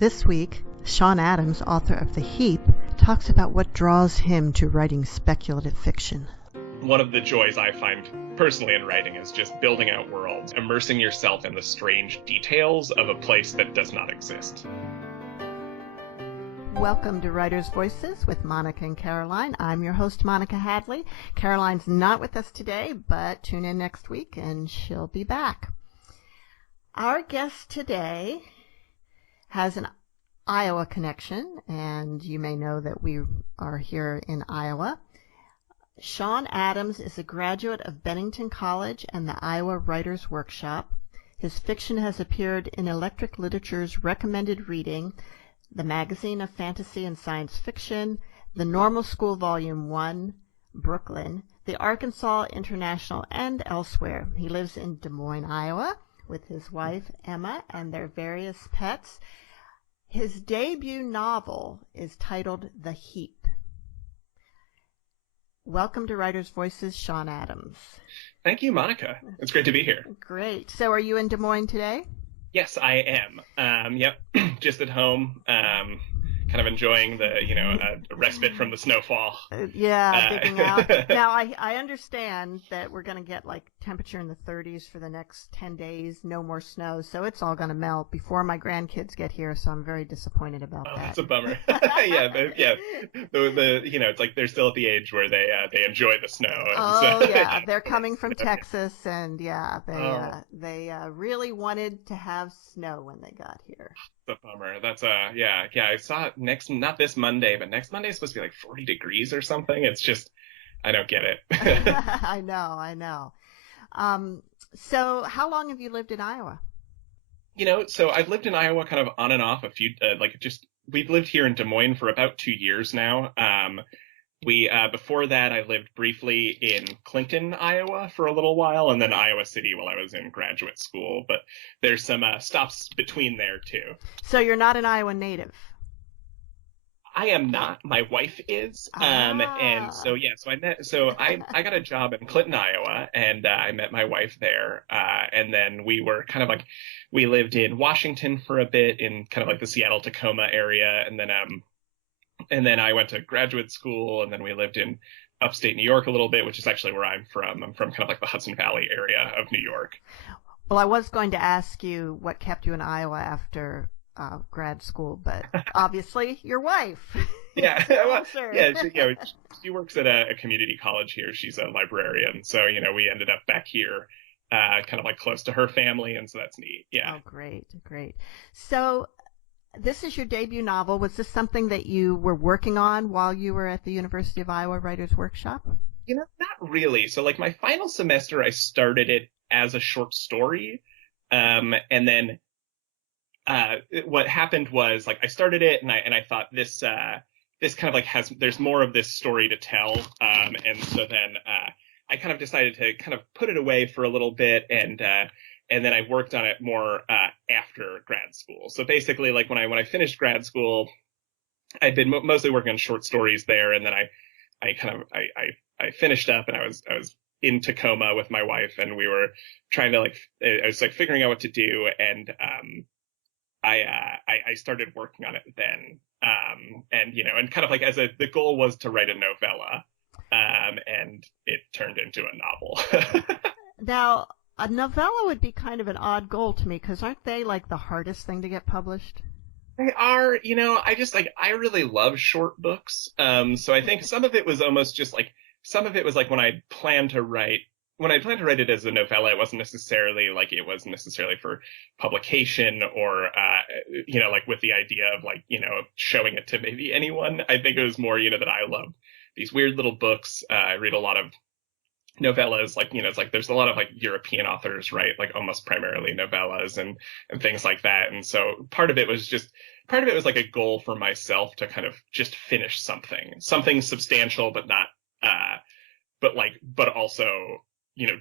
This week, Sean Adams, author of The Heap, talks about what draws him to writing speculative fiction. One of the joys I find personally in writing is just building out worlds, immersing yourself in the strange details of a place that does not exist. Welcome to Writers' Voices with Monica and Caroline. I'm your host, Monica Hadley. Caroline's not with us today, but tune in next week and she'll be back. Our guest today has an Iowa connection, and you may know that we are here in Iowa. Sean Adams is a graduate of Bennington College and the Iowa Writers Workshop. His fiction has appeared in Electric Literature's Recommended Reading, the Magazine of Fantasy and Science Fiction, the Normal School Volume 1, Brooklyn, the Arkansas International, and elsewhere. He lives in Des Moines, Iowa, with his wife, Emma, and their various pets. His debut novel is titled The Heap. Welcome to Writers' Voices, Sean Adams. Thank you, Monica. It's great to be here. Great. So are you in Des Moines today? Yes, I am. Yep, just at home, kind of enjoying the, respite from the snowfall. Digging out. Now, I understand that we're going to get like temperature in the 30s for the next 10 days, no more snow, so it's all going to melt before my grandkids get here, so I'm very disappointed about that. That's a bummer. It's like they're still at the age where they enjoy the snow. They're coming from Texas, and they really wanted to have snow when they got here. That's a bummer. That's I saw it not this Monday, but next Monday is supposed to be like 40 degrees or something. It's just, I don't get it. I know. So how long have you lived in Iowa? So I've lived in Iowa kind of on and off a few, we've lived here in Des Moines for about 2 years now. Before that, I lived briefly in Clinton, Iowa for a little while, and then Iowa City while I was in graduate school. But there's some stops between there too. So you're not an Iowa native? I am not. My wife is. And so I got a job in Clinton, Iowa, and I met my wife there. And then we were kind of we lived in Washington for a bit in kind of like the Seattle, Tacoma area. And then I went to graduate school, and then we lived in upstate New York a little bit, which is actually where I'm from. I'm from kind of like the Hudson Valley area of New York. Well, I was going to ask you what kept you in Iowa after grad school, but obviously your wife. Yeah, she works at a community college here. She's a librarian, so we ended up back here, kind of like close to her family, and so that's neat. Yeah. Oh, great. So this is your debut novel. Was this something that you were working on while you were at the University of Iowa Writers Workshop? Not really. So like my final semester, I started it as a short story, and then. What happened was like I started it and I thought this kind of like there's more of this story to tell, and so then I kind of decided to kind of put it away for a little bit, and then I worked on it more after grad school. So basically, like when I finished grad school, I'd been mostly working on short stories there, and then I finished up, and I was in Tacoma with my wife, and we were trying to I was figuring out what to do, and I started working on it then, and kind of like the goal was to write a novella, and it turned into a novel. Now, a novella would be kind of an odd goal to me, because aren't they like the hardest thing to get published? They are, I really love short books. So I think some of it was almost just when I planned to write it as a novella, it wasn't necessarily for publication or, with the idea of showing it to maybe anyone. I think it was more, that I love these weird little books. I read a lot of novellas, there's a lot of European authors write almost primarily novellas and things like that. And so part of it was like a goal for myself to kind of just finish something substantial, but not, but also,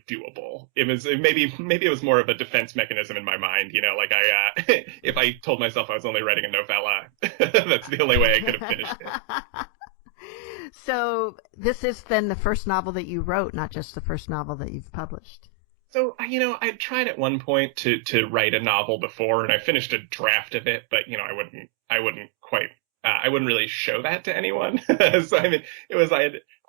doable. Maybe it was more of a defense mechanism in my mind, if I told myself I was only writing a novella, that's the only way I could have finished it. So this is then the first novel that you wrote, not just the first novel that you've published. So, I tried at one point to write a novel before, and I finished a draft of it, but I wouldn't quite, I wouldn't really show that to anyone. So, I mean,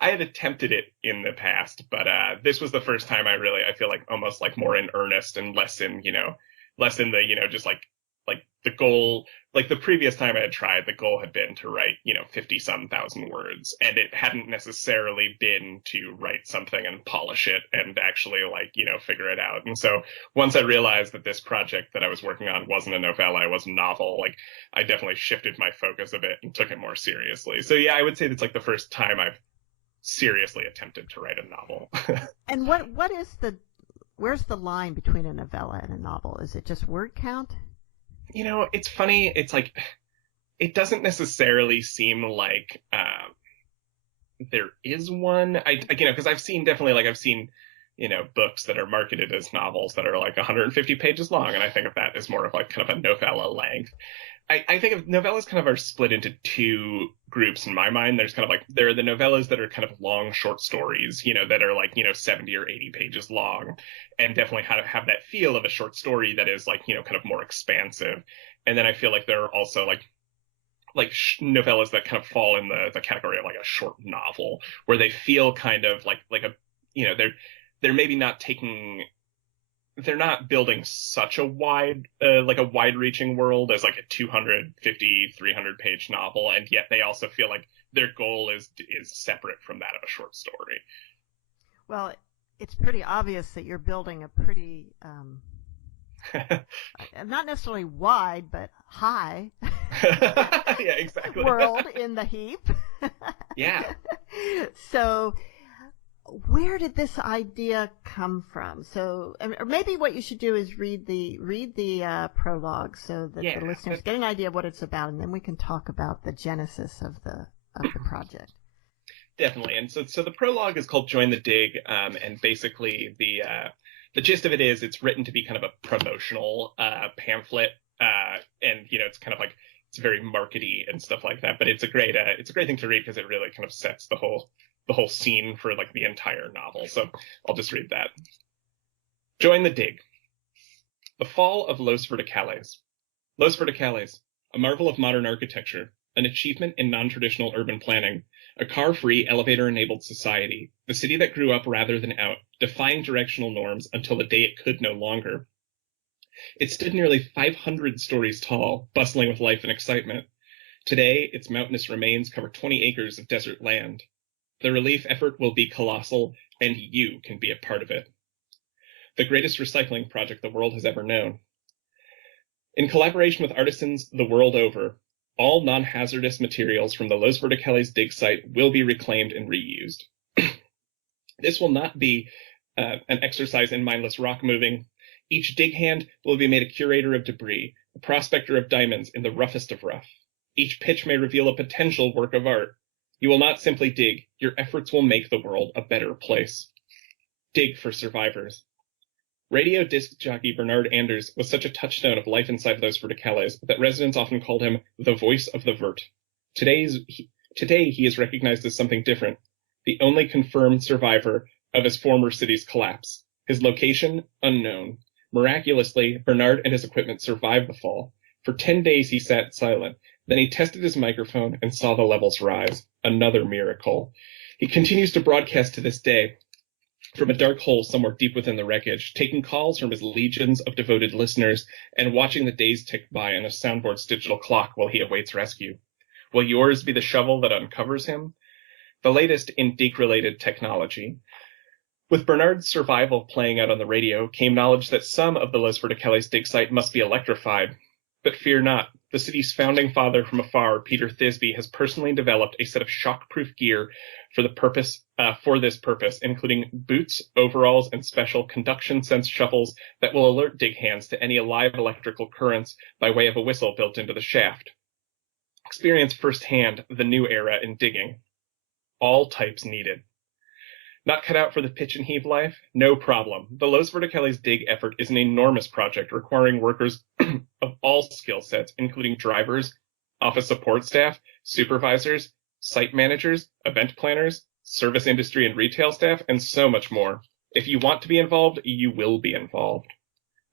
I had attempted it in the past, but this was the first time I feel like almost like more in earnest and less in the, just like the goal, like the previous time I had tried, the goal had been to write, 50 some thousand words, and it hadn't necessarily been to write something and polish it and actually like, figure it out. And so once I realized that this project that I was working on wasn't a novella, it was a novel, like I definitely shifted my focus a bit and took it more seriously. So yeah, I would say that's like the first time I've seriously attempted to write a novel. And where's the line between a novella and a novel? Is it just word count? It's funny. It's like, it doesn't necessarily seem like there is one. Because I've seen books that are marketed as novels that are like 150 pages long, and I think of that as more of like kind of a novella length. I think of novellas kind of are split into two groups in my mind. There are the novellas that are kind of long short stories, that are like, 70 or 80 pages long, and definitely have that feel of a short story that is like, kind of more expansive. And then I feel like there are also like novellas that kind of fall in the category of like a short novel, where they feel kind of like a, they're maybe not taking, they're not building such a wide-reaching world as like a 250, 300 page novel, and yet they also feel like their goal is separate from that of a short story. Well, it's pretty obvious that you're building a pretty not necessarily wide, but high yeah, exactly. world in the Heap. Yeah. So where did this idea come from? So, or maybe what you should do is read the prologue so that the listeners get an idea of what it's about, and then we can talk about the genesis of the project. Definitely. And so the prologue is called "Join the Dig," and basically the gist of it is it's written to be kind of a promotional pamphlet, and it's kind of like it's very markety and stuff like that. But it's a great thing to read because it really kind of sets the whole scene for like the entire novel. So I'll just read that. Join the Dig. The fall of Los Verticales. Los Verticales, a marvel of modern architecture, an achievement in non-traditional urban planning, a car-free, elevator-enabled society, the city that grew up rather than out, defying directional norms until the day it could no longer. It stood nearly 500 stories tall, bustling with life and excitement. Today, its mountainous remains cover 20 acres of desert land. The relief effort will be colossal, and you can be a part of it. The greatest recycling project the world has ever known. In collaboration with artisans the world over, all non-hazardous materials from the Los Verticales dig site will be reclaimed and reused. This will not be an exercise in mindless rock moving. Each dig hand will be made a curator of debris, a prospector of diamonds in the roughest of rough. Each pitch may reveal a potential work of art. You will not simply dig. Your efforts will make the world a better place. Dig for survivors. Radio disc jockey Bernard Anders was such a touchstone of life inside those verticales that residents often called him the voice of the vert. Today he is recognized as something different, the only confirmed survivor of his former city's collapse. His location, unknown. Miraculously, Bernard and his equipment survived the fall. For 10 days he sat silent. Then he tested his microphone and saw the levels rise. Another miracle. He continues to broadcast to this day from a dark hole somewhere deep within the wreckage, taking calls from his legions of devoted listeners and watching the days tick by on a soundboard's digital clock while he awaits rescue. Will yours be the shovel that uncovers him? The latest in dig-related technology. With Bernard's survival playing out on the radio came knowledge that some of the Los Verticales dig site must be electrified. But fear not. The city's founding father from afar, Peter Thisbe, has personally developed a set of shock-proof gear for this purpose, including boots, overalls, and special conduction-sense shovels that will alert dig hands to any live electrical currents by way of a whistle built into the shaft. Experience firsthand the new era in digging. All types needed. Not cut out for the pitch and heave life? No problem. The Los Verticales dig effort is an enormous project requiring workers of all skill sets, including drivers, office support staff, supervisors, site managers, event planners, service industry and retail staff, and so much more. If you want to be involved, you will be involved.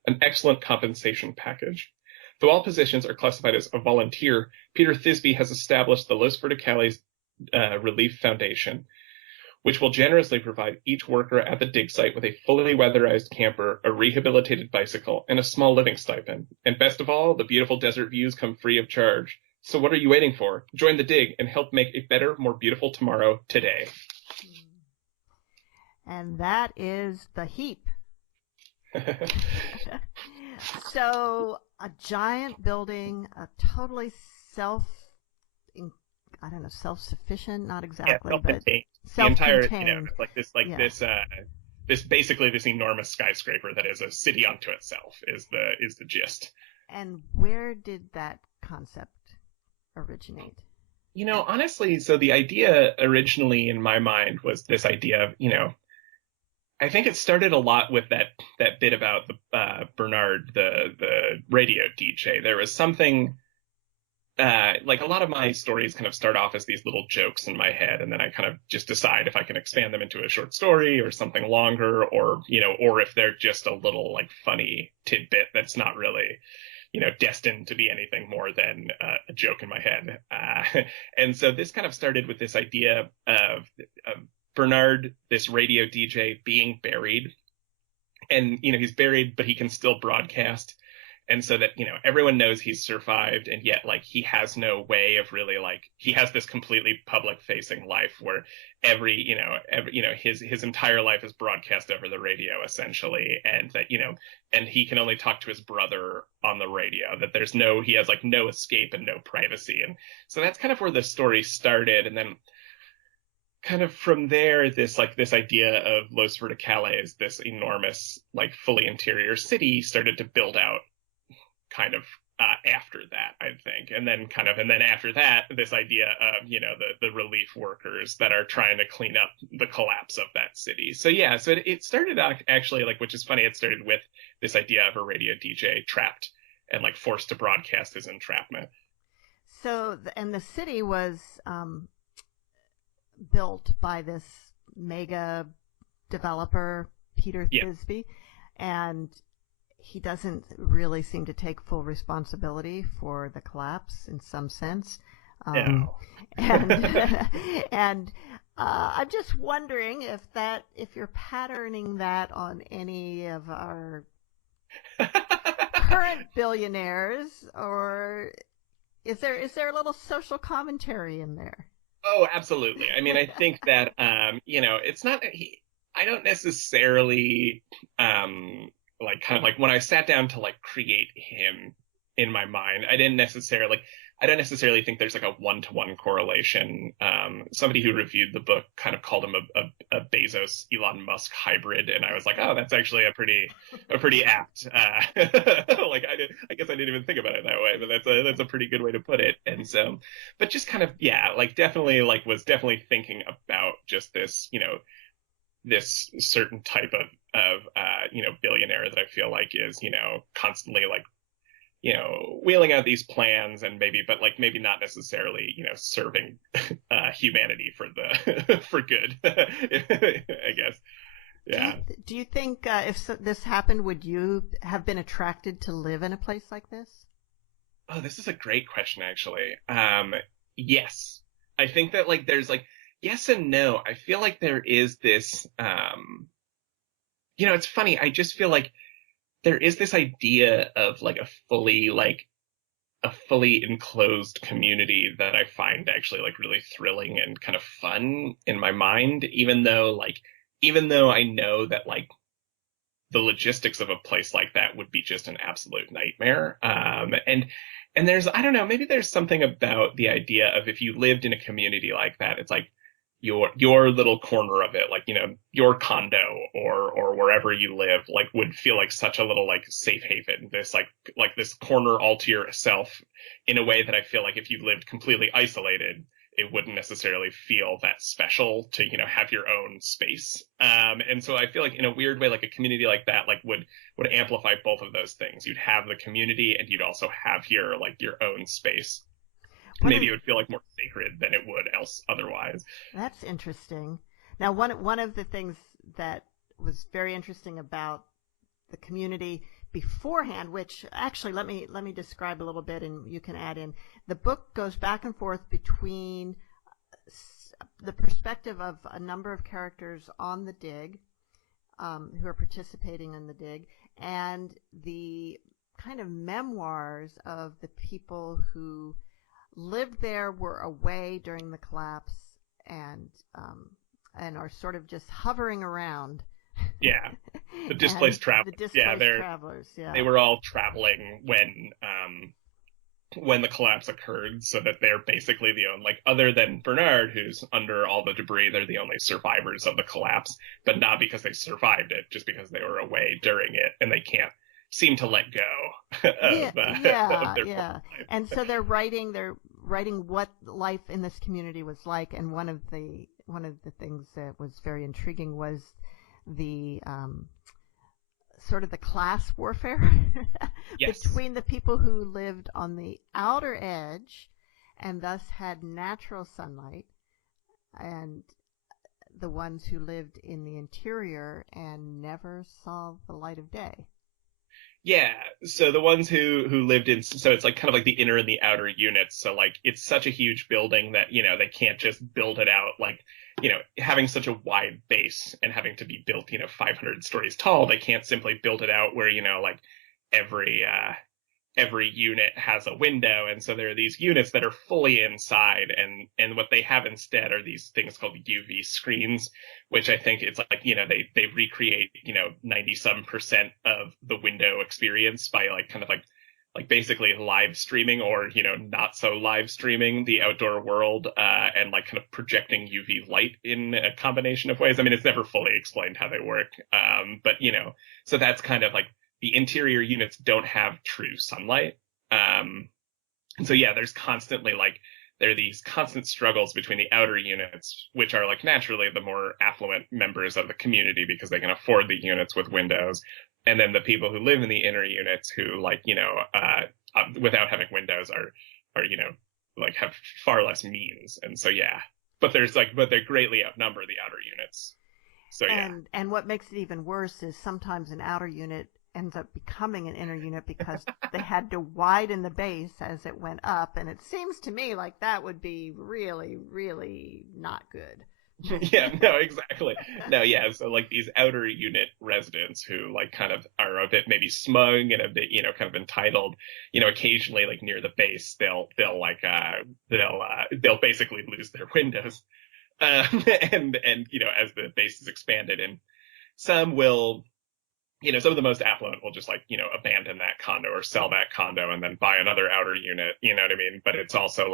An excellent compensation package. Though all positions are classified as a volunteer, Peter Thisbe has established the Los Verticales Relief Foundation, which will generously provide each worker at the dig site with a fully weatherized camper, a rehabilitated bicycle, and a small living stipend. And best of all, the beautiful desert views come free of charge. So what are you waiting for? Join the dig and help make a better, more beautiful tomorrow today. And that is the Heap. So a giant building, a totally self-sufficient, not exactly, self-contained. but The entire, self-contained. this basically this enormous skyscraper that is a city unto itself is the gist. And where did that concept originate? Honestly, so the idea originally in my mind was this idea of, I think it started a lot with that bit about Bernard, the radio DJ. There was something like a lot of my stories kind of start off as these little jokes in my head, and then I kind of just decide if I can expand them into a short story or something longer, or if they're just a little like funny tidbit that's not really, destined to be anything more than a joke in my head. And so this kind of started with this idea of Bernard, this radio DJ, being buried. And, he's buried, but he can still broadcast. And so that, everyone knows he's survived, and yet, like, he has no way of really, like, he has this completely public-facing life where his entire life is broadcast over the radio, essentially, and that, and he can only talk to his brother on the radio, that he has, like, no escape and no privacy. And so that's kind of where the story started, and then kind of from there, this idea of Los Verticales, this enormous, like, fully interior city, started to build out kind of after that, I think. And then after that, this idea of, the relief workers that are trying to clean up the collapse of that city. So yeah, so it started out actually, like, which is funny, it started with this idea of a radio DJ trapped and, like, forced to broadcast his entrapment. So, and the city was built by this mega developer, Peter Thisbe, and he doesn't really seem to take full responsibility for the collapse in some sense. No. And I'm just wondering if you're patterning that on any of our current billionaires, or is there a little social commentary in there? Oh, absolutely. I mean, I think that it's not. I don't necessarily like kind of like when I sat down to like create him in my mind, I don't necessarily think there's like a one-to-one correlation. Somebody who reviewed the book kind of called him a Bezos Elon Musk hybrid, and I was like, oh, that's actually a pretty apt. Like I guess I didn't even think about it that way, but that's a pretty good way to put it. And so, but just kind of like definitely was thinking about just this this certain type of billionaire that I feel like is constantly like wheeling out these plans and maybe not necessarily serving humanity for good. I guess. Yeah. Do you think if this happened, would you have been attracted to live in a place like this? Oh, this is a great question, actually. Yes, I think that like there's like yes and no. I feel like there is this. It's funny. I just feel like there is this idea of like a fully enclosed community that I find actually like really thrilling and kind of fun in my mind, even though I know that like the logistics of a place like that would be just an absolute nightmare. And there's, I don't know, maybe there's something about the idea of if you lived in a community like that, it's like your little corner of it, like, your condo or wherever you live, like would feel like such a little like safe haven, this like this corner all to yourself, in a way that I feel like if you lived completely isolated, it wouldn't necessarily feel that special to, have your own space. And so I feel like in a weird way, like a community like that, like would amplify both of those things. You'd have the community and you'd also have your own space. Maybe it would feel like more sacred than it would otherwise. That's interesting. Now, one of the things that was very interesting about the community beforehand, which actually let me describe a little bit, and you can add in. The book goes back and forth between the perspective of a number of characters on the dig, who are participating in the dig, and the kind of memoirs of the people who lived there, were away during the collapse, and are sort of just hovering around. Yeah, the displaced travelers. The displaced travelers. Yeah, they were all traveling when the collapse occurred, so that they're basically the only, like, other than Bernard, who's under all the debris, they're the only survivors of the collapse, but not because they survived it, just because they were away during it, and they can't seem to let go of their life. And so they're writing what life in this community was like, and one of the things that was very intriguing was the sort of the class warfare yes. between the people who lived on the outer edge and thus had natural sunlight, and the ones who lived in the interior and never saw the light of day. Yeah, so the ones who lived in, so it's like kind of like the inner and the outer units. So like it's such a huge building that, they can't just build it out, like, having such a wide base and having to be built, 500 stories tall, they can't simply build it out where, like every unit has a window. And so there are these units that are fully inside, and what they have instead are these things called UV screens, which I think it's like, they recreate, 90-some% of the window experience by like kind of like basically live streaming, or, not so live streaming the outdoor world, and like kind of projecting UV light in a combination of ways. I mean, it's never fully explained how they work. But, so that's kind of like the interior units don't have true sunlight. And so, yeah, there's constantly there are these constant struggles between the outer units, which are like naturally the more affluent members of the community because they can afford the units with windows. And then the people who live in the inner units who without having windows are have far less means. And so, yeah, but they greatly outnumber the outer units. So, yeah. And what makes it even worse is sometimes an outer unit ends up becoming an inner unit because they had to widen the base as it went up. And it seems to me like that would be really, really not good. Yeah, no, exactly. No, yeah. So like these outer unit residents who like kind of are a bit maybe smug and a bit, kind of entitled, occasionally like near the base, they'll basically lose their windows. And as the base is expanded, and some will, some of the most affluent will just abandon that condo or sell that condo and then buy another outer unit, you know what I mean? But it's also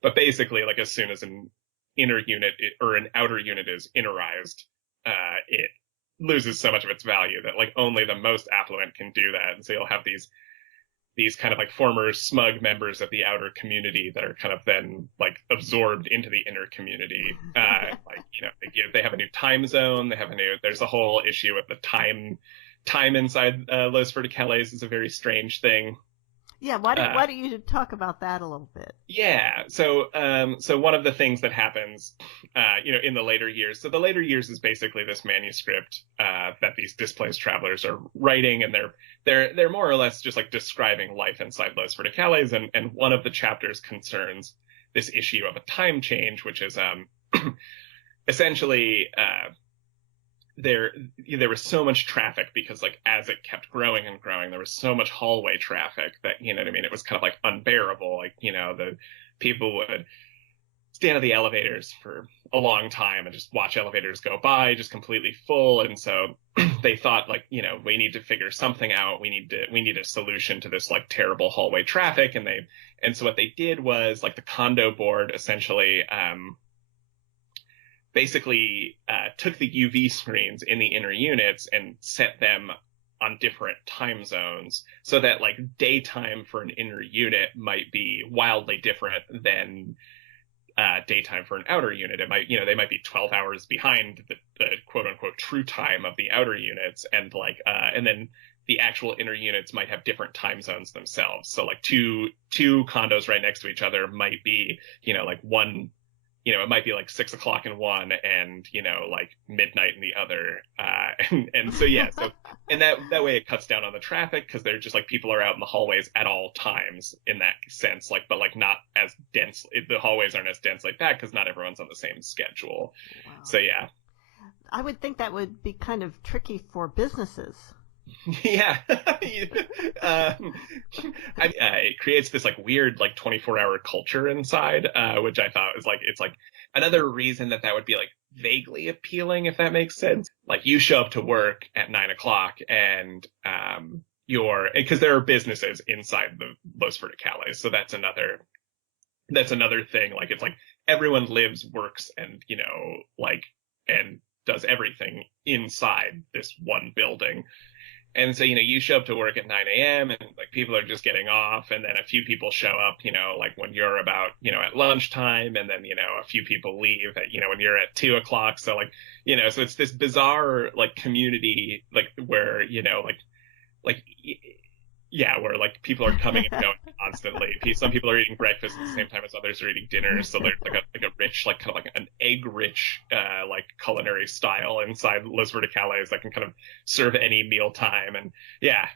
but basically like as soon as an inner unit or an outer unit is innerized, it loses so much of its value that like only the most affluent can do that. And so you'll have these kind of like former smug members of the outer community that are kind of then like absorbed into the inner community. They have a new time zone. There's a whole issue with the time inside Los Verticales is a very strange thing. Yeah, why don't you talk about that a little bit? Yeah, so one of the things that happens, in the later years. So the later years is basically this manuscript that these displaced travelers are writing, and they're more or less just like describing life inside Los Verticales, and one of the chapters concerns this issue of a time change, which is essentially. There was so much traffic because like as it kept growing and growing, there was so much hallway traffic that, you know what I mean? It was kind of like unbearable. Like, the people would stand at the elevators for a long time and just watch elevators go by just completely full. And so they thought like, we need to figure something out. We need a solution to this like terrible hallway traffic. And so what they did was like the condo board essentially, basically took the UV screens in the inner units and set them on different time zones so that like daytime for an inner unit might be wildly different than daytime for an outer unit. It might, they might be 12 hours behind the quote unquote true time of the outer units, and and then the actual inner units might have different time zones themselves. So like two condos right next to each other might be, like one it might be like 6 o'clock in one and, like midnight in the other. And so, yeah, and that way it cuts down on the traffic because they're just like people are out in the hallways at all times in that sense, like, but like not as dense. The hallways aren't as dense like that because not everyone's on the same schedule. Wow. So, yeah. I would think that would be kind of tricky for businesses. Yeah. It creates this like weird like 24-hour culture inside, which I thought was like, it's like another reason that would be like vaguely appealing, if that makes sense. Like you show up to work at 9 o'clock and because there are businesses inside the Los Verticales, so that's another thing. Like it's like everyone lives, works, and and does everything inside this one building. And so, you show up to work at 9 a.m. and like people are just getting off, and then a few people show up, like when you're about, at lunchtime, and then, a few people leave at, when you're at 2 o'clock. So like, so it's this bizarre like community, like where, where like people are coming and going constantly. Some people are eating breakfast at the same time as others are eating dinner. So there's like a rich, like kind of like an egg rich, like culinary style inside Los Verticales that can kind of serve any meal time. And wow.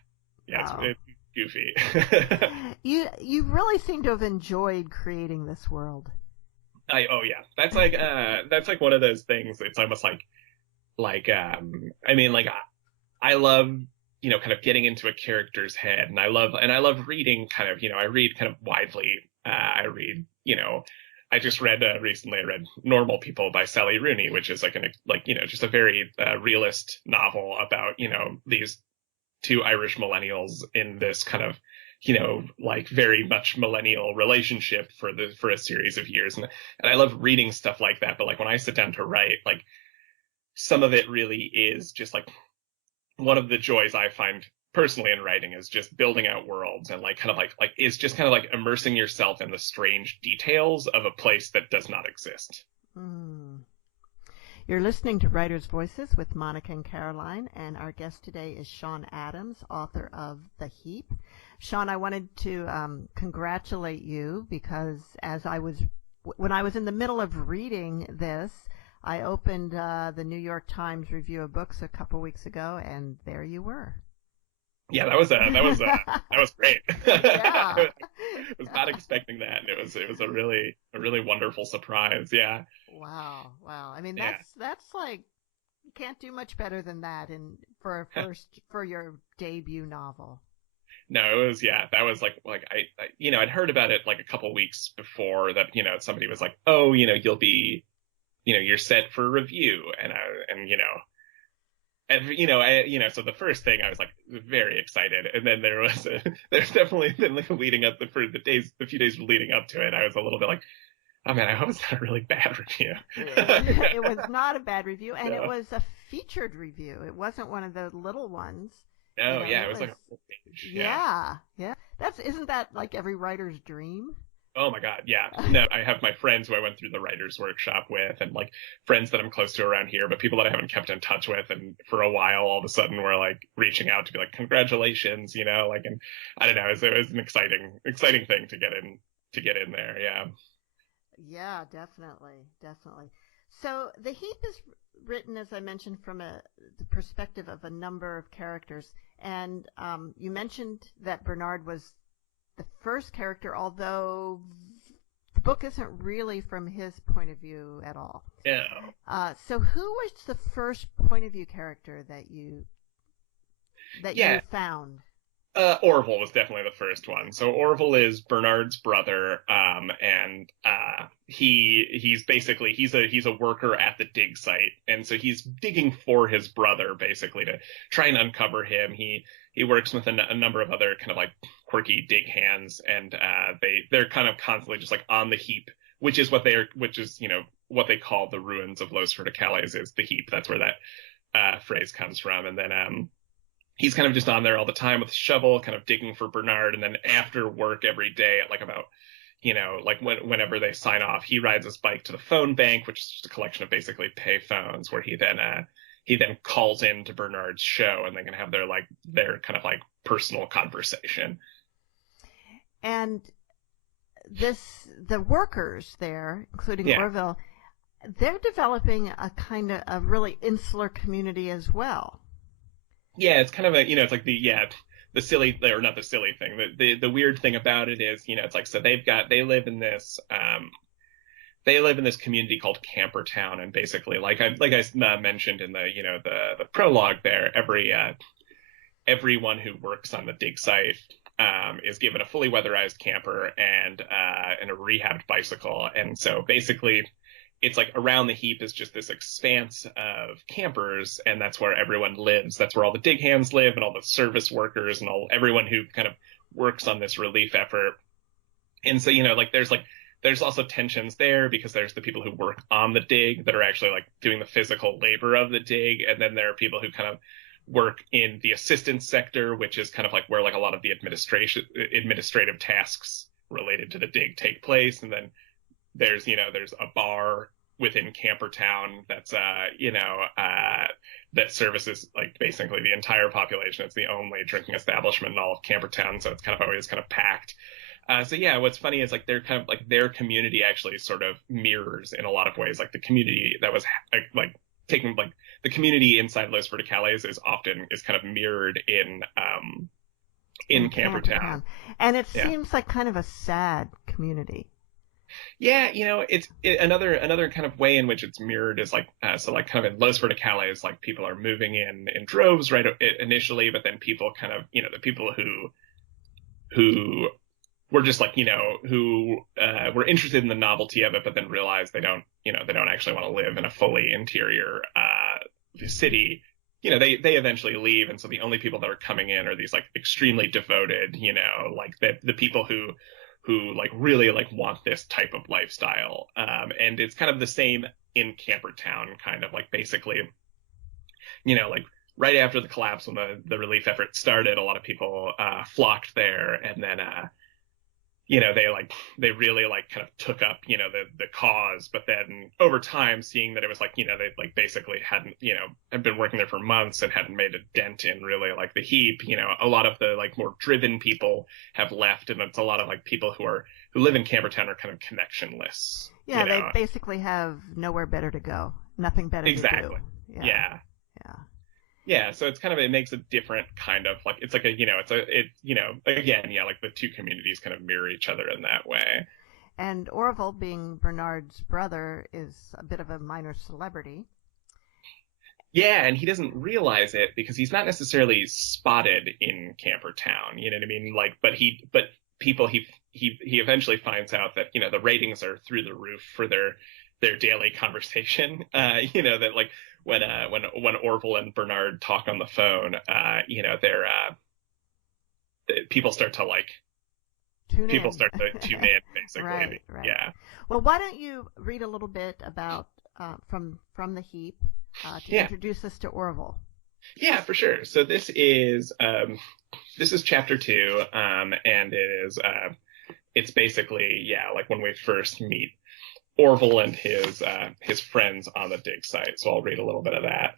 It's goofy. You really seem to have enjoyed creating this world. Oh yeah, that's like one of those things. It's almost like I love, kind of getting into a character's head, and I love reading kind of, I read kind of widely. I read, I just read recently. I read Normal People by Sally Rooney, which is like just a very realist novel about, these two Irish millennials in this kind of, like very much millennial relationship for a series of years, and I love reading stuff like that. But like when I sit down to write, like some of it really is just like, one of the joys I find personally in writing is just building out worlds and like kind of like it's just kind of like immersing yourself in the strange details of a place that does not exist. You're listening to Writers' Voices with Monica and Caroline, and our guest today is Sean Adams, author of The Heap. Sean, I wanted to congratulate you because when I was in the middle of reading this, I opened the New York Times Review of Books a couple weeks ago, and there you were. Yeah, that was great. Yeah. I was not expecting that, and it was a really wonderful surprise. Yeah. Wow. I mean, that's like, you can't do much better than that for your debut novel. No, it was, that was like I I'd heard about it like a couple weeks before that, somebody was like, oh, you'll be, you're set for review, so the first thing I was like very excited, and then there's definitely been like leading up the few days leading up to it, I was a little bit like, oh man, I hope it's not a really bad review. It was not a bad review, and It was a featured review. It wasn't one of the little ones. Oh, it was like a full page. Yeah. Isn't that like every writer's dream? Oh my God, yeah. No, I have my friends who I went through the writer's workshop with, and like friends that I'm close to around here, but people that I haven't kept in touch with, and for a while, all of a sudden, we're like reaching out to be like, congratulations, and I don't know, it was an exciting thing to get in there, yeah. Yeah, definitely. So The Heap is written, as I mentioned, from the perspective of a number of characters, and you mentioned that Bernard was the first character, although the book isn't really from his point of view at all. Yeah. So who was the first point of view character that you found? Orville was definitely the first one. So Orville is Bernard's brother, and he's basically he's a worker at the dig site, and so he's digging for his brother basically to try and uncover him. He works with a number of other kind of like quirky dig hands, and they're kind of constantly just like on the heap, which is what they call the ruins of Los Verticales is the heap. That's where that phrase comes from, and then he's kind of just on there all the time with a shovel, kind of digging for Bernard. And then after work every day at like about, whenever they sign off, he rides his bike to the phone bank, which is just a collection of basically pay phones, where he then calls into Bernard's show, and they can have their kind of like personal conversation. And the workers there, including Yeah. Orville, they're developing a kind of a really insular community as well. Yeah, it's kind of it's like the silly, or not the silly thing. The weird thing about it is, it's like, so they live in this community called Camper Town, and basically, like I mentioned in the prologue there, everyone who works on the dig site is given a fully weatherized camper and a rehabbed bicycle, and so basically it's like around the heap is just this expanse of campers, and that's where everyone lives. That's where all the dig hands live, and all the service workers, and everyone who kind of works on this relief effort. And so, there's also tensions there, because there's the people who work on the dig that are actually like doing the physical labor of the dig, and then there are people who kind of work in the assistance sector, which is kind of like where like a lot of the administrative tasks related to the dig take place. And then there's a bar within Camper Town that's that services like basically the entire population. It's the only drinking establishment in all of Camper Town, so it's kind of always kind of packed. So yeah, what's funny is like they're kind of like their community actually sort of mirrors in a lot of ways like the community that was like taking like the community inside Los Verticales is kind of mirrored in Camper Town. And it seems like kind of a sad community. Yeah, it's another kind of way in which it's mirrored is like so like kind of in Los Verticales, like people are moving in droves right initially, but then people kind of the people who were just like who were interested in the novelty of it, but then realize they don't actually want to live in a fully interior city. They eventually leave, and so the only people that are coming in are these like extremely devoted, like the people who like really like want this type of lifestyle. And it's kind of the same in Camper Town, kind of like basically, like right after the collapse when the relief effort started, a lot of people flocked there, and then they really like kind of took up the cause, but then over time, seeing that it was like they like basically hadn't had been working there for months and hadn't made a dent in really like the heap, a lot of the like more driven people have left, and it's a lot of like people who live in Camper Town are kind of connectionless. Yeah, they basically have nowhere better to go, nothing better to do. Exactly. Yeah, so it's kind of, it makes a different kind of like, it's like again, like the two communities kind of mirror each other in that way. And Orville, being Bernard's brother, is a bit of a minor celebrity. Yeah, and he doesn't realize it because he's not necessarily spotted in Camper Town, you know what I mean? Like, but people, he eventually finds out that, the ratings are through the roof for their daily conversation, that like, when Orville and Bernard talk on the phone, people start to like tune in, basically. Right. Yeah. Well, why don't you read a little bit about from the Heap to introduce us to Orville? Yeah, for sure. So this is chapter 2, and it's basically like when we first meet Orville and his friends on the dig site. So I'll read a little bit of that.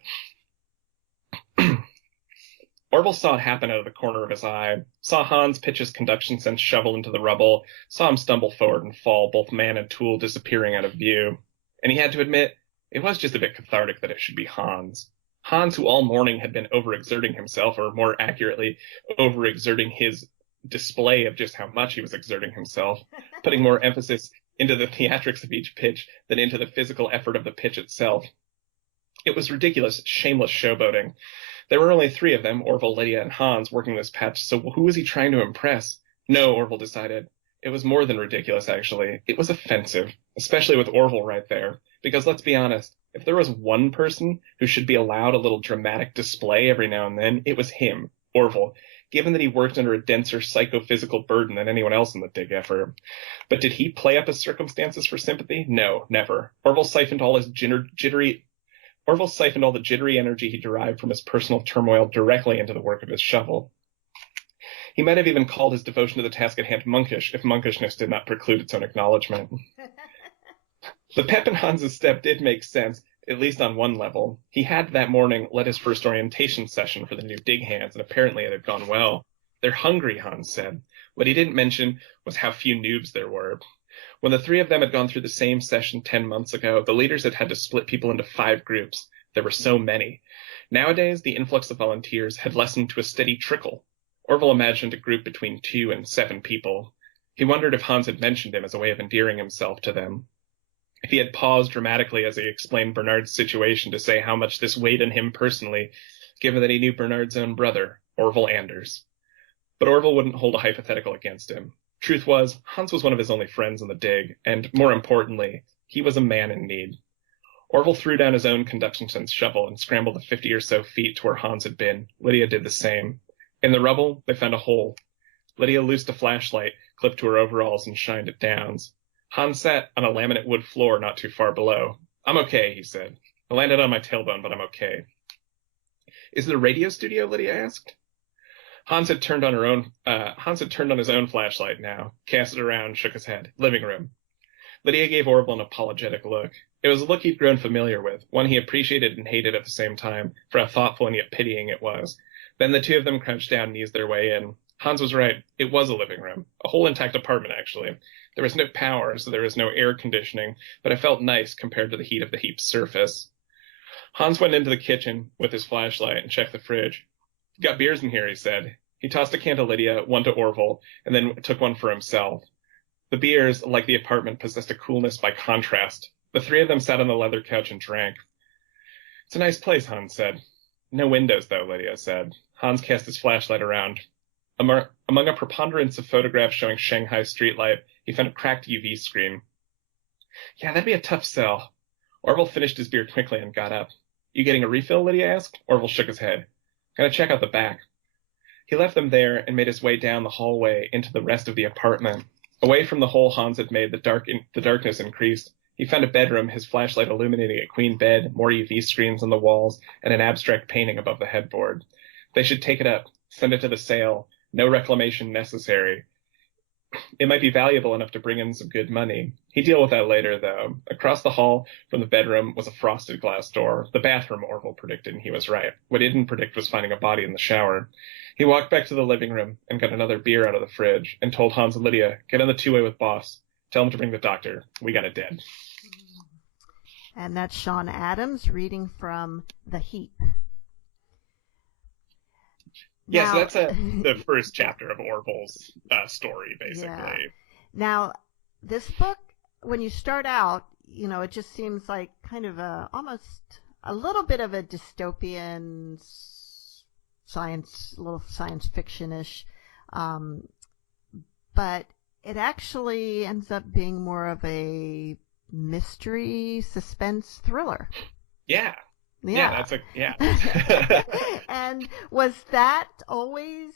Orville saw it happen out of the corner of his eye, saw Hans pitch his conduction sense shovel into the rubble, saw him stumble forward and fall, both man and tool disappearing out of view. And he had to admit, it was just a bit cathartic that it should be Hans. Hans, who all morning had been overexerting himself, or more accurately, overexerting his display of just how much he was exerting himself, putting more emphasis into the theatrics of each pitch than into the physical effort of the pitch itself. It was ridiculous, shameless showboating. There were only 3 of them, Orville, Lydia, and Hans, working this patch, so who was he trying to impress? No, Orville decided. It was more than ridiculous, actually. It was offensive, especially with Orville right there. Because let's be honest, if there was one person who should be allowed a little dramatic display every now and then, it was him, Orville, given that he worked under a denser psychophysical burden than anyone else in the dig effort. But did he play up his circumstances for sympathy? No, never. Orville siphoned all the jittery energy he derived from his personal turmoil directly into the work of his shovel. He might have even called his devotion to the task at hand monkish, if monkishness did not preclude its own acknowledgement. The pep in Hans's step did make sense, at least on one level. He had that morning led his first orientation session for the new dig hands, and apparently it had gone well. They're hungry, Hans said. What he didn't mention was how few noobs there were. When the three of them had gone through the same session 10 months ago, the leaders had had to split people into 5 groups. There were so many. Nowadays, the influx of volunteers had lessened to a steady trickle. Orville imagined a group between 2 and 7 people. He wondered if Hans had mentioned him as a way of endearing himself to them. If he had paused dramatically as he explained Bernard's situation to say how much this weighed on him personally, given that he knew Bernard's own brother, Orville Anders. But Orville wouldn't hold a hypothetical against him. Truth was, Hans was one of his only friends in the dig, and, more importantly, he was a man in need. Orville threw down his own conduction sense shovel and scrambled the 50 or so feet to where Hans had been. Lydia did the same. In the rubble, they found a hole. Lydia loosed a flashlight, clipped to her overalls, and shined it down. Hans sat on a laminate wood floor not too far below. "I'm okay," he said. "I landed on my tailbone, but I'm okay." "Is it a radio studio?" Lydia asked. Hans had turned on his own flashlight now, cast it around, shook his head. "Living room." Lydia gave Orville an apologetic look. It was a look he'd grown familiar with, one he appreciated and hated at the same time, for how thoughtful and yet pitying it was. Then the two of them crouched down and eased their way in. Hans was right. It was a living room. A whole intact apartment, actually. There was no power, so there was no air conditioning, but it felt nice compared to the heat of the Heap's surface. Hans went into the kitchen with his flashlight and checked the fridge. "Got beers in here," he said. He tossed a can to Lydia, one to Orville, and then took one for himself. The beers, like the apartment, possessed a coolness by contrast. The three of them sat on the leather couch and drank. "It's a nice place," Hans said. "No windows, though," Lydia said. Hans cast his flashlight around. Among a preponderance of photographs showing Shanghai street life, he found a cracked UV screen. "Yeah, that'd be a tough sell." Orville finished his beer quickly and got up. "You getting a refill?" Lydia asked. Orville shook his head. "Gonna check out the back." He left them there and made his way down the hallway into the rest of the apartment. Away from the hole Hans had made, the darkness increased. He found a bedroom, his flashlight illuminating a queen bed, more UV screens on the walls, and an abstract painting above the headboard. They should take it up, send it to the sale. No reclamation necessary. It might be valuable enough to bring in some good money. He'd deal with that later, though. Across the hall from the bedroom was a frosted glass door. The bathroom, Orville predicted, and he was right. What he didn't predict was finding a body in the shower. He walked back to the living room and got another beer out of the fridge and told Hans and Lydia, "Get on the two-way with boss. Tell him to bring the doctor. We got it dead." And that's Sean Adams reading from The Heap. Yeah, Now, so that's the first chapter of Orville's story, basically. Yeah. Now, this book, when you start out, it just seems like kind of almost a little bit of a dystopian little science fiction-ish, but it actually ends up being more of a mystery, suspense thriller. Yeah. Yeah. And was that always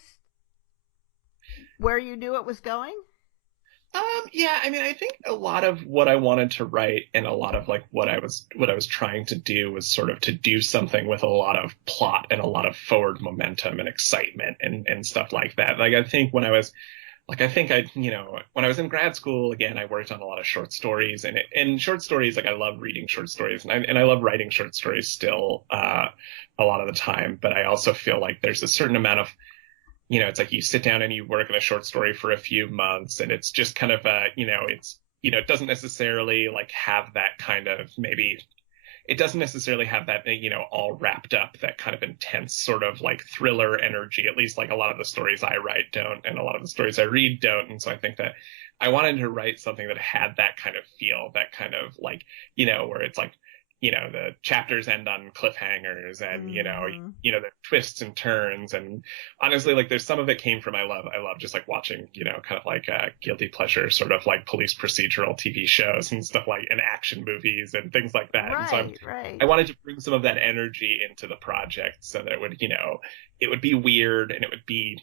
where you knew it was going? Yeah, I mean, I think a lot of what I wanted to write and a lot of like what I was trying to do was sort of to do something with a lot of plot and a lot of forward momentum and excitement and stuff like that. Like, I think when I was in grad school, again, I worked on a lot of short stories and short stories, like I love reading short stories and I love writing short stories still, a lot of the time. But I also feel like there's a certain amount of, it's like you sit down and you work on a short story for a few months and it's just kind of, it doesn't necessarily like have that kind of it doesn't necessarily have that, all wrapped up, that kind of intense sort of like thriller energy, at least like a lot of the stories I write don't, and a lot of the stories I read don't. And so I think that I wanted to write something that had that kind of feel, that kind of like, where it's like, the chapters end on cliffhangers and, the twists and turns. And honestly, like there's some of it came from, I love just like watching, kind of like guilty pleasure, sort of like police procedural TV shows and stuff like, and action movies and things like that. Right, and so right. I wanted to bring some of that energy into the project so that it would, it would be weird and it would be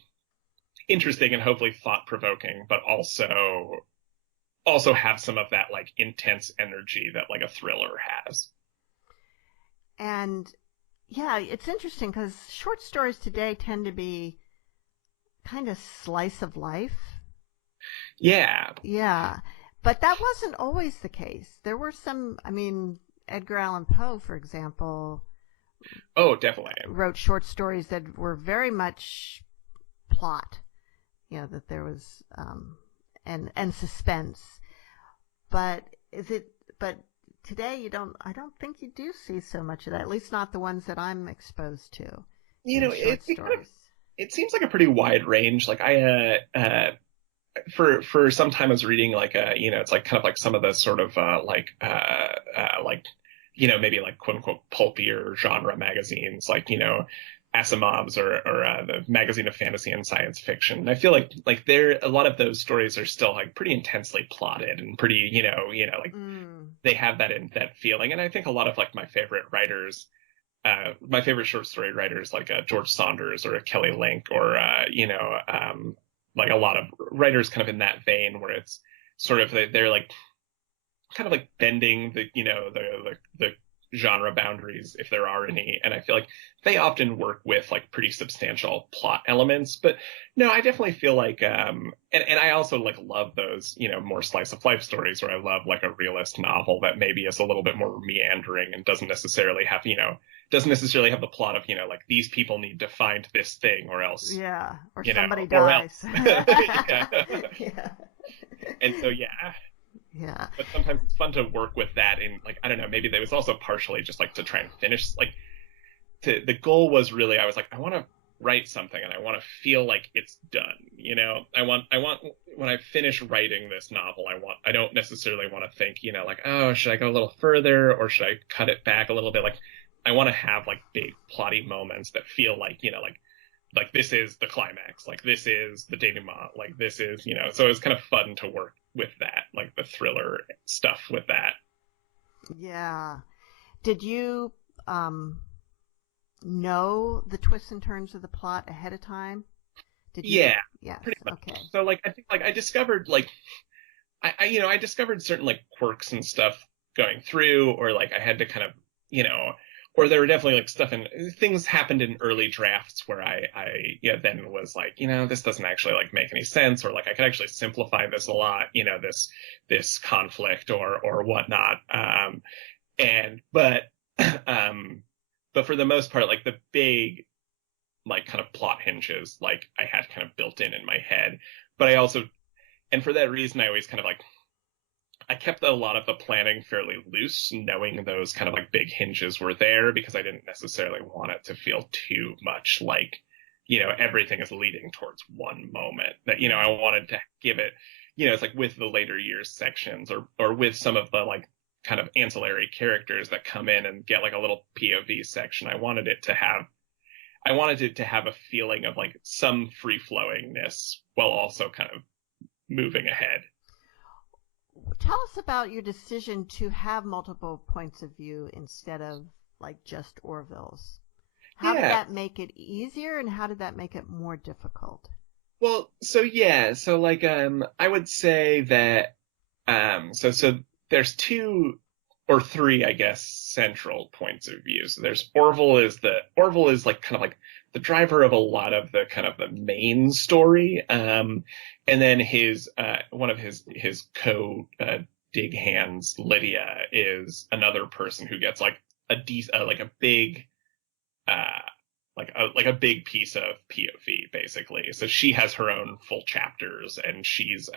interesting and hopefully thought provoking, but also have some of that like intense energy that like a thriller has. And yeah, it's interesting because short stories today tend to be kind of slice of life. Yeah. Yeah. But that wasn't always the case. There were some, Edgar Allan Poe, for example. Oh, definitely. Wrote short stories that were very much plot. that there was and suspense. But but today I don't think you do see so much of that, at least not the ones that I'm exposed to in short stories. It seems like a pretty wide range. Like for some time I was reading like it's like kind of like some of the sort of like maybe like quote unquote pulpier genre magazines, like Asimov's or the Magazine of Fantasy and Science Fiction. And I feel like there a lot of those stories are still like pretty intensely plotted and pretty like they have that feeling. And I think a lot of like my favorite writers, my favorite short story writers like George Saunders or Kelly Link or like a lot of writers kind of in that vein where it's sort of they're like kind of like bending the genre boundaries if there are any, and I feel like they often work with like pretty substantial plot elements. But no, I definitely feel like and I also like love those more slice of life stories where I love like a realist novel that maybe is a little bit more meandering and doesn't necessarily have the plot of like these people need to find this thing or else or somebody dies. Yeah. Yeah. And so yeah. But sometimes it's fun to work with that in like, I don't know, maybe that was also partially just like to try and finish, like the goal was really, I was like, I want to write something and I want to feel like it's done. I want when I finish writing this novel, I don't necessarily want to think, like, oh, should I go a little further or should I cut it back a little bit? Like, I want to have like big plotty moments that feel like, like this is the climax, like this is the denouement, like this is, so it was kind of fun to work with that, like the thriller stuff with that. Yeah. Did you know the twists and turns of the plot ahead of time? Did you? Yeah. Yes. Pretty much. Okay. So like I think like I discovered like I discovered certain like quirks and stuff going through, or like I had to kind of or there were definitely like stuff and things happened in early drafts where I then was like, this doesn't actually like make any sense, or like I could actually simplify this a lot, this conflict or whatnot. But for the most part, like the big like kind of plot hinges, like I had kind of built in my head. But I also, and for that reason, I always kind of like, I kept a lot of the planning fairly loose, knowing those kind of like big hinges were there, because I didn't necessarily want it to feel too much like, everything is leading towards one moment. That, I wanted to give it, it's like with the later years sections or with some of the like kind of ancillary characters that come in and get like a little POV section. I wanted it to have a feeling of like some free flowingness while also kind of moving ahead. Tell us about your decision to have multiple points of view instead of like just Orville's. How did that make it easier, and how did that make it more difficult? Well, so like I would say that so there's two or three, I guess, central points of view. So there's Orville is like kind of like the driver of a lot of the kind of the main story. And then one of his dig hands, Lydia, is another person who gets like a big like a big piece of POV, basically. So she has her own full chapters, and she's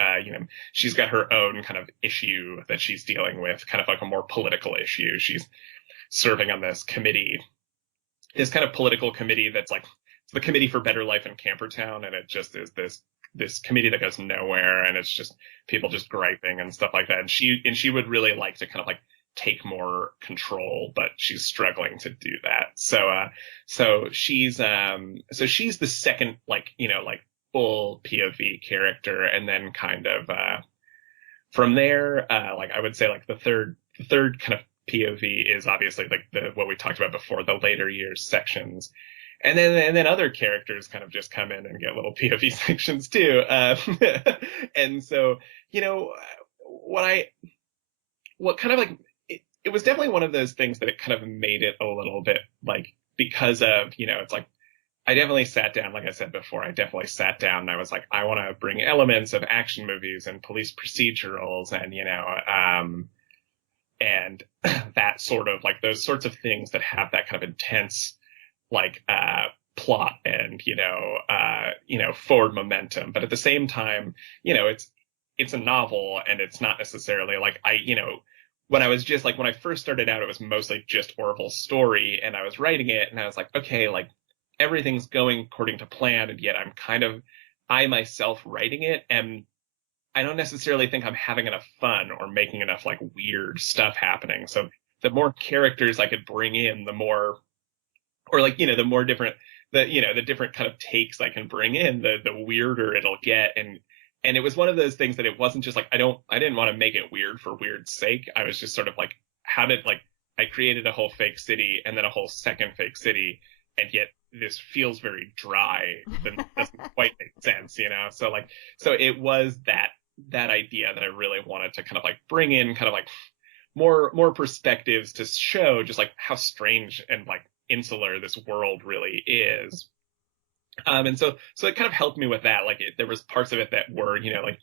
she's got her own kind of issue that she's dealing with, kind of like a more political issue. She's serving on this kind of political committee that's like the Committee for Better Life in Campertown, and it just is this committee that goes nowhere, and it's just people just griping and stuff like that. And she would really like to kind of like take more control, but she's struggling to do that. So she's the second like full POV character, and then kind of from there like I would say like the third kind of POV is obviously like what we talked about before, the later years sections. And then other characters kind of just come in and get little POV sections too. And so, what kind of like, it was definitely one of those things that it kind of made it a little bit like, because of, it's like, I definitely sat down, like I said before, and I was like, I want to bring elements of action movies and police procedurals and, and that sort of like those sorts of things that have that kind of intense, like plot and, forward momentum. But at the same time, it's a novel, and it's not necessarily like when I was just like, when I first started out, it was mostly just Orville's story, and I was writing it, and I was like, okay, like everything's going according to plan, and yet I myself writing it, and I don't necessarily think I'm having enough fun or making enough like weird stuff happening. So the more characters I could bring in, the more, or like, the more different, the different kind of takes I can bring in, the weirder it'll get. And it was one of those things that it wasn't just like, I didn't want to make it weird for weird's sake. I was just sort of like, I created a whole fake city and then a whole second fake city, and yet this feels very dry. That doesn't quite make sense, So it was that idea that I really wanted to kind of like bring in kind of like more perspectives to show just like how strange and like insular this world really is. And so it kind of helped me with that. Like there was parts of it that were, like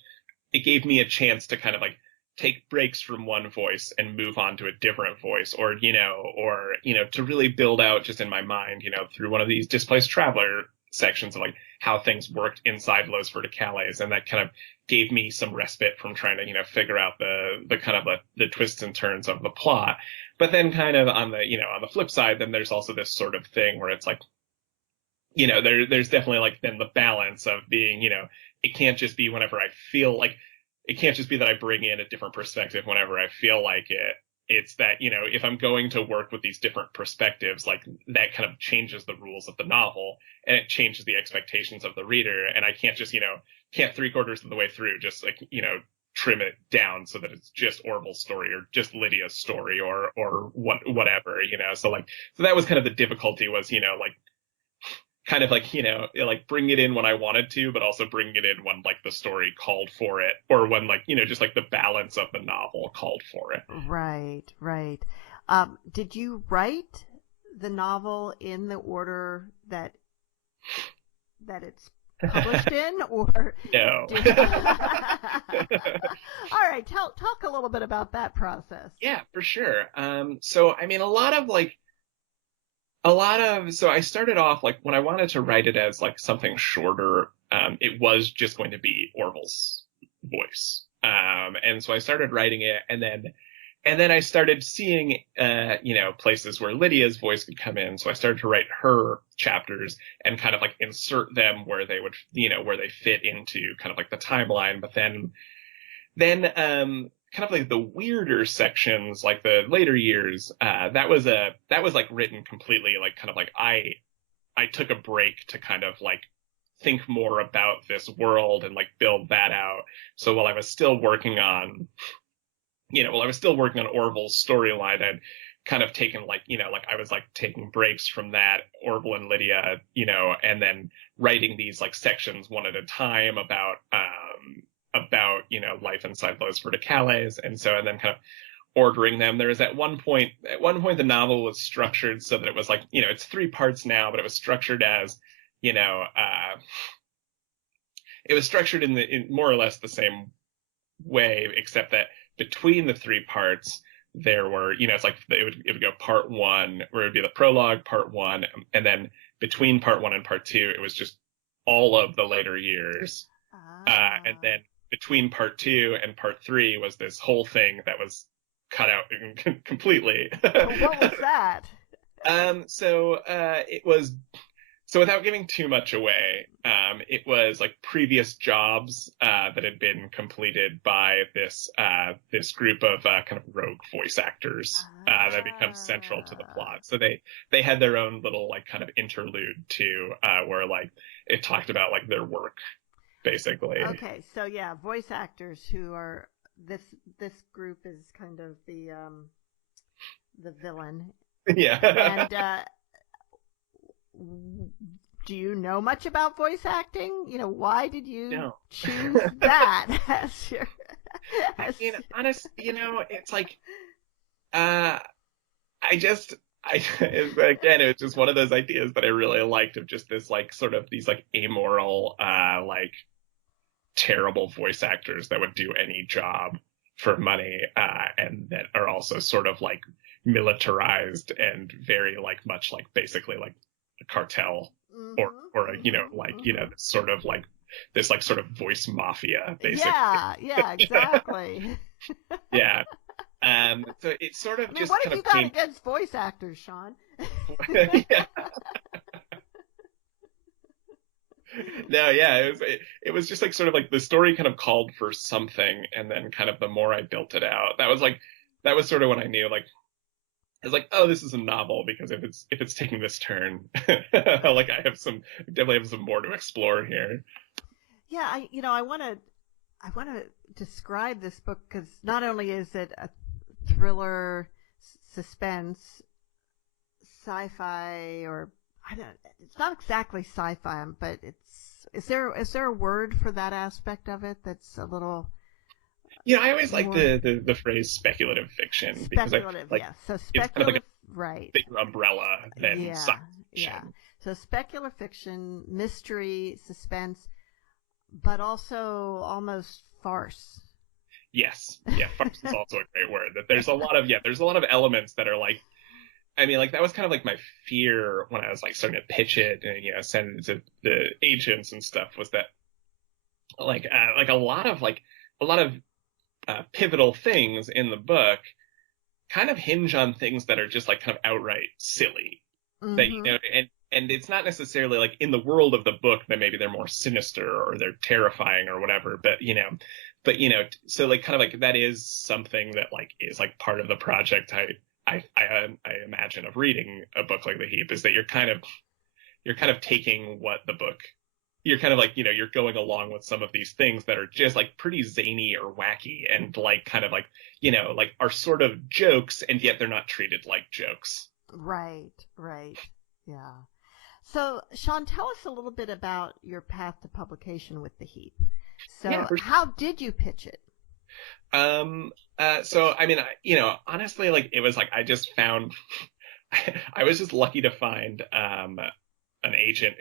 it gave me a chance to kind of like take breaks from one voice and move on to a different voice, or to really build out just in my mind, through one of these displaced traveler sections of like how things worked inside Los Verticales. And that kind of gave me some respite from trying to, figure out the kind of the twists and turns of the plot. But then kind of on the flip side, then there's also this sort of thing where it's like, there's definitely like then the balance of being, it can't just be whenever I feel like, it can't just be that I bring in a different perspective whenever I feel like it. It's that, if I'm going to work with these different perspectives, like that kind of changes the rules of the novel, and it changes the expectations of the reader. And I can't just, can't 3/4 of the way through just like, trim it down so that it's just Orville's story or just Lydia's story or whatever, So that was kind of the difficulty was, like kind of like, like bring it in when I wanted to, but also bring it in when like the story called for it, or when like, just like the balance of the novel called for it. Right. Did you write the novel in the order that it's published in, or no? All right, talk a little bit about that process. Yeah, for sure. So I mean, so I started off like when I wanted to write it as like something shorter, it was just going to be Orville's voice. And so I started writing it, and then I started seeing, places where Lydia's voice could come in. So I started to write her chapters and kind of like insert them where they would, where they fit into kind of like the timeline. But then kind of like the weirder sections, like the later years, that was like written completely, like kind of like I took a break to kind of like think more about this world and like build that out. So while I was still working on, Orville's storyline, I'd kind of taken like, like I was like taking breaks from that, Orville and Lydia, and then writing these like sections one at a time about life inside Los Verticales. And then kind of ordering them. There was at one point the novel was structured so that it was like, it's 3 parts now, but it was structured as, it was structured in more or less the same way, except that between the 3 parts, there were, it's like it would go part 1, where it would be the prologue, part 1, and then between part 1 and part 2, it was just all of the later years. And then between part 2 and part 3 was this whole thing that was cut out completely. What was that? It was, so without giving too much away, it was like previous jobs that had been completed by this group of kind of rogue voice actors that become central to the plot. So they had their own little like kind of interlude too, where like it talked about like their work, basically. Okay, so yeah, voice actors who are this group is kind of the villain. Yeah. And do you know much about voice acting? Why did you choose that as your? Honest, it's like, again, it was just one of those ideas that I really liked, of just this like sort of these like amoral, like terrible voice actors that would do any job for money, and that are also sort of like militarized and very like much like basically like a cartel Mm-hmm, or a, this sort of voice mafia, basically. yeah, exactly. Yeah. So it sort I of mean, just what kind have of you got came. against voice actors, Sean? Yeah. No, yeah, it was just like sort of like the story kind of called for something, and then kind of the more I built it out, that was sort of when I knew like I was like, oh, this is a novel because if it's taking this turn, like definitely have some more to explore here. Yeah, I want to describe this book because not only is it a thriller, suspense, sci-fi, or I don't. It's not exactly sci-fi, but it's. Is there a word for that aspect of it that's a little I always like more the phrase speculative fiction because I speculative? like Yes. So it's kind of like speculative, a right? bigger umbrella than Yeah, science yeah. fiction. So speculative fiction, mystery, suspense, but also almost farce. Yes, yeah, farce is also a great word. That there's a lot of elements that are like, I mean, like that was kind of like my fear when I was like starting to pitch it and send it to the agents and stuff was that like a lot of pivotal things in the book kind of hinge on things that are just like kind of outright silly that Mm-hmm. and it's not necessarily like in the world of the book that maybe they're more sinister or they're terrifying or whatever so like kind of like that is something that like is like part of the project I imagine of reading a book like The Heap is that you're kind of taking what the book you're kind of like you're going along with some of these things that are just like pretty zany or wacky and like kind of like like are sort of jokes and yet they're not treated like jokes. Right, right. Yeah. So, Sean, tell us a little bit about your path to publication with The Heap. Yeah, So, how did you pitch it? so I mean, honestly, like it was like I just found I was just lucky to find an agent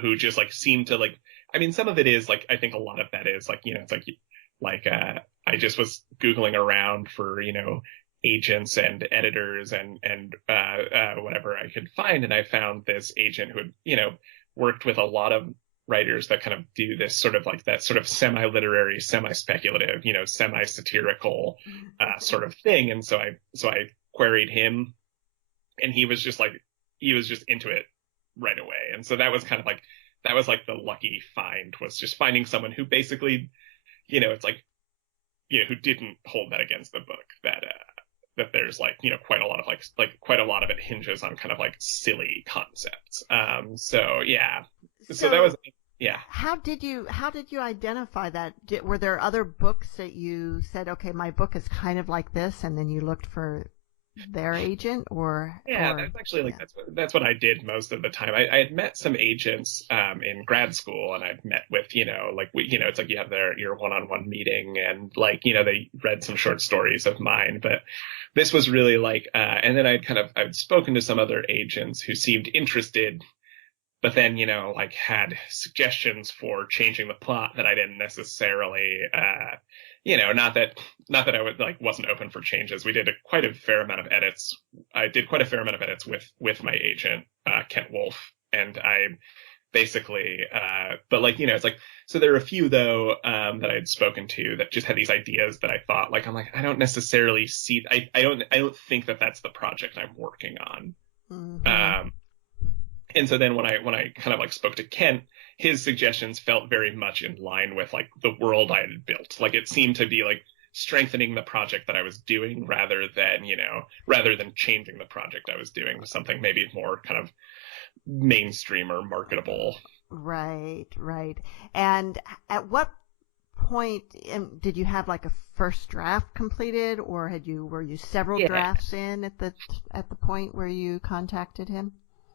who just like seemed to like I mean some of it is like I think a lot of that is like it's like I just was googling around for agents and editors and whatever I could find and I found this agent who had worked with a lot of writers that kind of do this sort of like that sort of semi-literary, semi-speculative, semi-satirical sort of thing. And so I queried him, and he was just into it right away. And so that was like the lucky find was just finding someone who basically, it's like, who didn't hold that against the book that there's like quite a lot of like quite a lot of it hinges on kind of like silly concepts. So yeah, so that So, was yeah. how did you identify that? Were there other books that you said, okay, my book is kind of like this, and then you looked for their agent, Yeah, or that's actually like yeah. that's what I did most of the time. I had met some agents in grad school, and I'd met with like it's like you have your one-on-one meeting, and like they read some short stories of mine. But this was really like, and then I'd spoken to some other agents who seemed interested, but then like had suggestions for changing the plot that I didn't necessarily not that I would like wasn't open for changes. We did quite a fair amount of edits. I did quite a fair amount of edits with my agent Kent Wolf, and I basically but like it's like so there are a few though that I had spoken to that just had these ideas that I thought like I'm like I don't necessarily see I don't think that that's the project I'm working on. Mm-hmm. um and so then when I kind of like spoke to Kent, his suggestions felt very much in line with like the world I had built. Like it seemed to be like strengthening the project that I was doing rather than changing the project I was doing to something maybe more kind of mainstream or marketable. Right, right. And at what point did you have like a first draft completed, or were you several Yeah. drafts in at the point where you contacted him?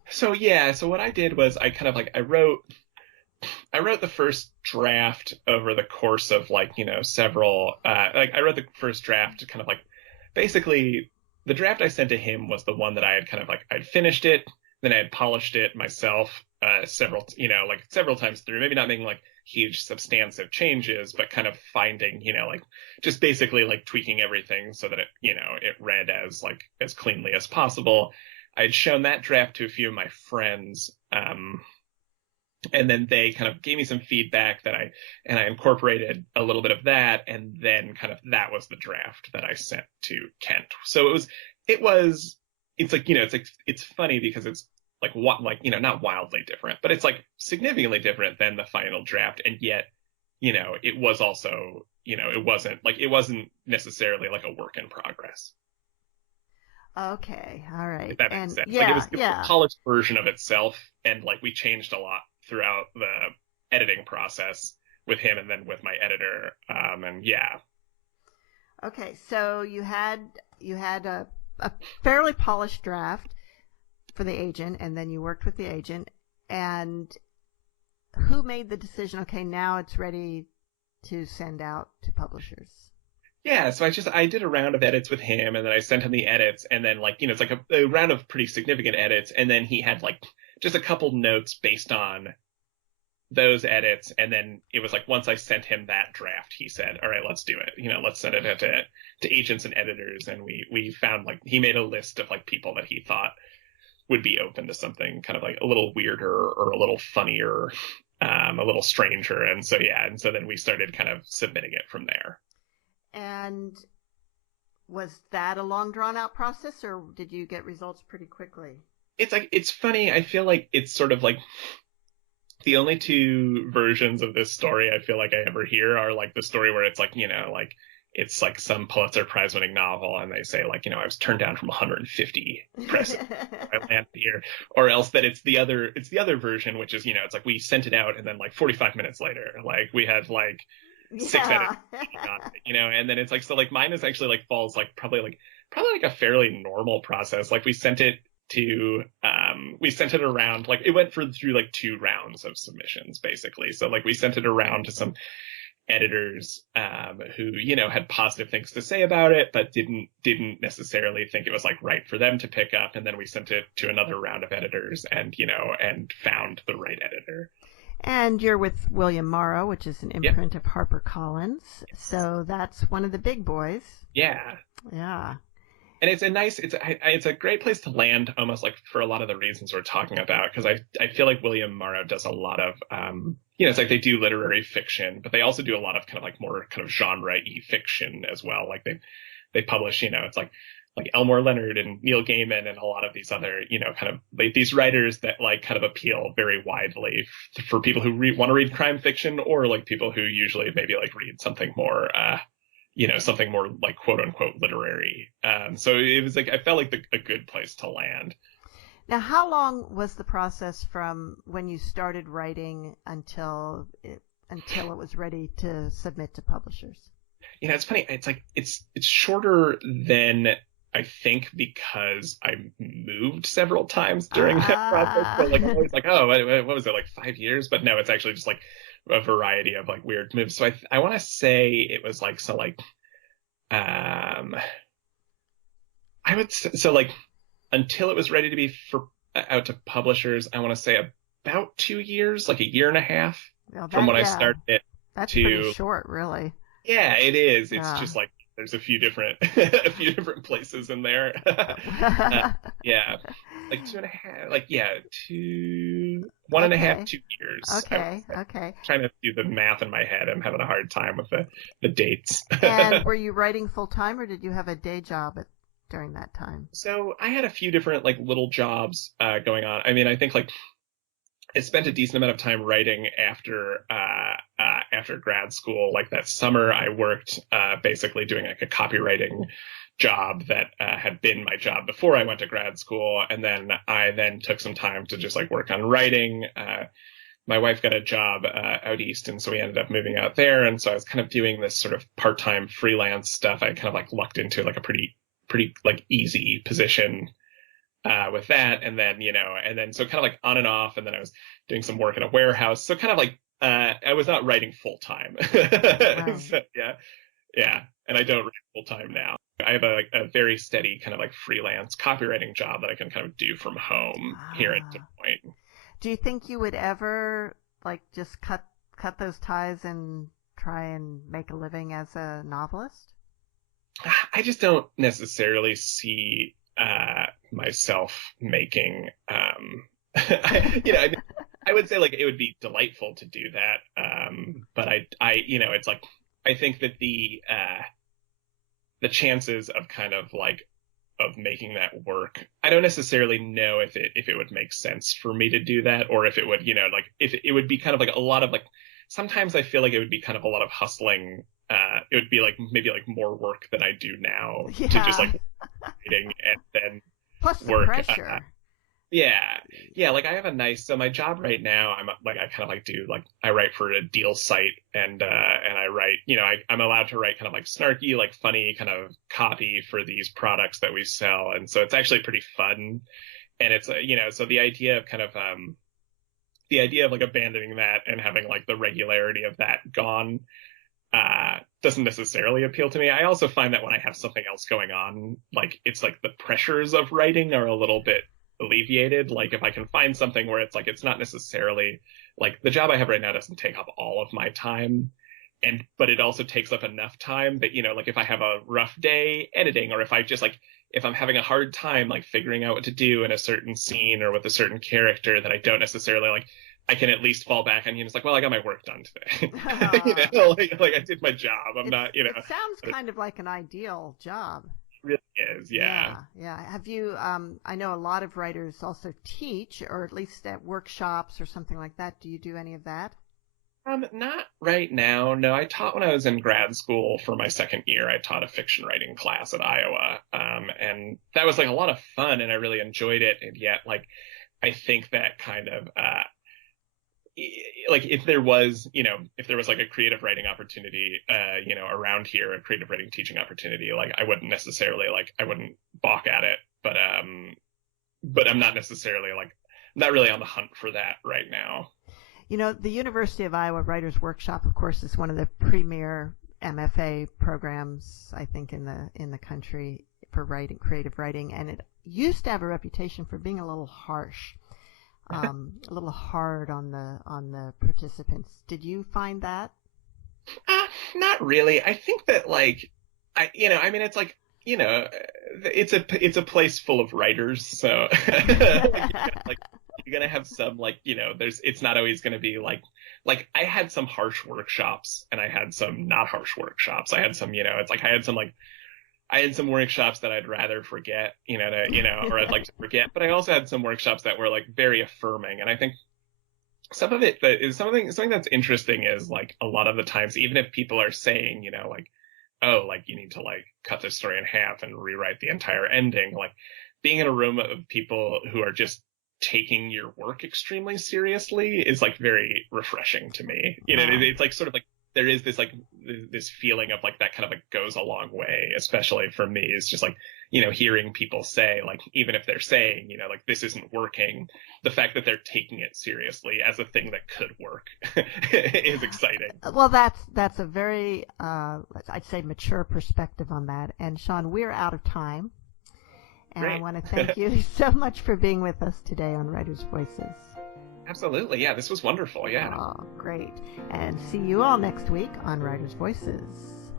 So yeah, so what I did was I kind of like I wrote the first draft over the course of like, several, like I wrote the first draft kind of like basically the draft I sent to him was the one that I had kind of like, I'd finished it, then I had polished it myself, like several times through, maybe not making like huge substantive changes, but kind of finding, like just basically like tweaking everything so that it read as like as cleanly as possible. I'd shown that draft to a few of my friends, and then they kind of gave me some feedback that I incorporated a little bit of that, and then kind of that was the draft that I sent to Kent. So it's like, it's funny because it's like what, like, not wildly different, but it's like significantly different than the final draft. And yet, it was also, it wasn't necessarily like a work in progress. Okay, all right. If that makes And sense. Like yeah, it was a polished version of itself, and like we changed a lot throughout the editing process with him and then with my editor. And yeah. Okay, so you had a fairly polished draft for the agent, and then you worked with the agent. And who made the decision? Okay, now it's ready to send out to publishers. Yeah, so I did a round of edits with him, and then I sent him the edits, and then like, it's like a round of pretty significant edits, and then he had like just a couple notes based on those edits, and then it was like once I sent him that draft, he said, "All right, let's do it. Let's send it to agents and editors." And we found like he made a list of like people that he thought would be open to something kind of like a little weirder or a little funnier, a little stranger, and so yeah, and so then we started kind of submitting it from there. And was that a long drawn out process, or did you get results pretty quickly? It's funny. I feel like it's sort of like the only two versions of this story I feel like I ever hear are like the story where it's like, like it's like some Pulitzer Prize winning novel and they say like, I was turned down from 150 presses. I landed here. Or else that it's the other version, which is, it's like we sent it out and then like 45 minutes later, like we had like 6 edits on it, and then it's like, so like mine is actually like falls like probably like a fairly normal process. Like we sent it around, like it went through like 2 rounds of submissions basically. So like we sent it around to some editors who had positive things to say about it but didn't necessarily think it was like right for them to pick up, and then we sent it to another round of editors and and found the right editor. And you're with William Morrow, which is an imprint of HarperCollins, so that's one of the big boys. Yeah And it's a great place to land, almost like for a lot of the reasons we're talking about, because I feel like William Morrow does a lot of it's like they do literary fiction, but they also do a lot of kind of like more kind of genre-y fiction as well. Like they publish, it's like Elmore Leonard and Neil Gaiman and a lot of these other, kind of like these writers that like kind of appeal very widely for people who want to read crime fiction, or like people who usually maybe like read something more something more like quote unquote literary. So it was like, I felt like a good place to land. Now, how long was the process from when you started writing until it was ready to submit to publishers? It's funny. It's like, it's shorter than I think because I moved several times during that process. So like, I'm always like, oh, what was it, like 5 years? But no, it's actually just like a variety of like weird moves. So I want to say it was like, so like, I would say, so like until it was ready to be out to publishers, I want to say about 2 years, like a year and a half from when I started it. That's pretty short, really. Yeah, it is. It's just like there's a few different places in there. Yeah, like 2.5, like 1.5, 2 years. Okay. Trying to do the math in my head. I'm having a hard time with the dates. And were you writing full time, or did you have a day job during that time? So I had a few different like little jobs going on. I mean, I think like I spent a decent amount of time writing after grad school. Like that summer, I worked basically doing like a copywriting job that had been my job before I went to grad school, and then I took some time to just like work on writing. My wife got a job out east, and so we ended up moving out there. And so I was kind of doing this sort of part-time freelance stuff. I kind of like lucked into like a pretty like easy position with that, and then so kind of like on and off, and then I was doing some work in a warehouse, so kind of like I was not writing full time. Right. So, yeah, and I don't write full time now. I have a very steady kind of like freelance copywriting job that I can kind of do from home here at Des Moines. Do you think you would ever like just cut those ties and try and make a living as a novelist? I just don't necessarily see myself making, I would say like it would be delightful to do that. But it's like, I think that the chances of kind of like, of making that work, I don't necessarily know if it would make sense for me to do that, or if it would, like if it would be kind of like a lot of like, sometimes I feel like it would be kind of a lot of hustling. It would be like maybe like more work than I do now to just like writing and then plus the work. pressure. Yeah. Like I have so my job right now, I'm like, I kind of like do like, I write for a deal site and I write, I'm allowed to write kind of like snarky, like funny kind of copy for these products that we sell. And so it's actually pretty fun. And it's, so the idea of kind of, the idea of like abandoning that and having like the regularity of that gone, doesn't necessarily appeal to me. I also find that when I have something else going on, like it's like the pressures of writing are a little bit alleviated. Like if I can find something where it's like, it's not necessarily like the job I have right now doesn't take up all of my time, but it also takes up enough time that, like if I have a rough day editing, or if I just like, if I'm having a hard time like figuring out what to do in a certain scene or with a certain character that I don't necessarily like, I can at least fall back on, it's like, well, I got my work done today. Like I did my job. It sounds kind of like an ideal job. Really is, yeah. Have you I know a lot of writers also teach, or at least at workshops or something like that. Do you do any of that? Not right now. No, I taught when I was in grad school for my second year. I taught a fiction writing class at Iowa. And that was like a lot of fun and I really enjoyed it. And yet like I think that kind of like if there was like a creative writing opportunity, around here, a creative writing teaching opportunity, like I wouldn't necessarily I wouldn't balk at it, but I'm not necessarily not really on the hunt for that right now. The University of Iowa Writers Workshop, of course, is one of the premier MFA programs, I think, in the country for creative writing, and it used to have a reputation for being a little harsh. A little hard on the participants. Did you find that? Not really. I think that it's like, it's a place full of writers. So you're gonna have some it's not always gonna be like I had some harsh workshops and I had some not harsh workshops. I had some, I had some workshops that I'd rather forget, or I'd like to forget, but I also had some workshops that were very affirming. And I think some of it that is something that's interesting is a lot of the times, even if people are saying, oh, you need to cut this story in half and rewrite the entire ending, being in a room of people who are just taking your work extremely seriously is very refreshing to me. It's sort of there is this this feeling of that kind of goes a long way, especially for me. It's just hearing people say even if they're saying this isn't working, the fact that they're taking it seriously as a thing that could work is exciting. Well, that's a very I'd say mature perspective on that. And Sean, we're out of time, and Great. I want to thank you so much for being with us today on Writers' Voices. Absolutely. Yeah, this was wonderful. Yeah. Oh, great. And see you all next week on Writers' Voices.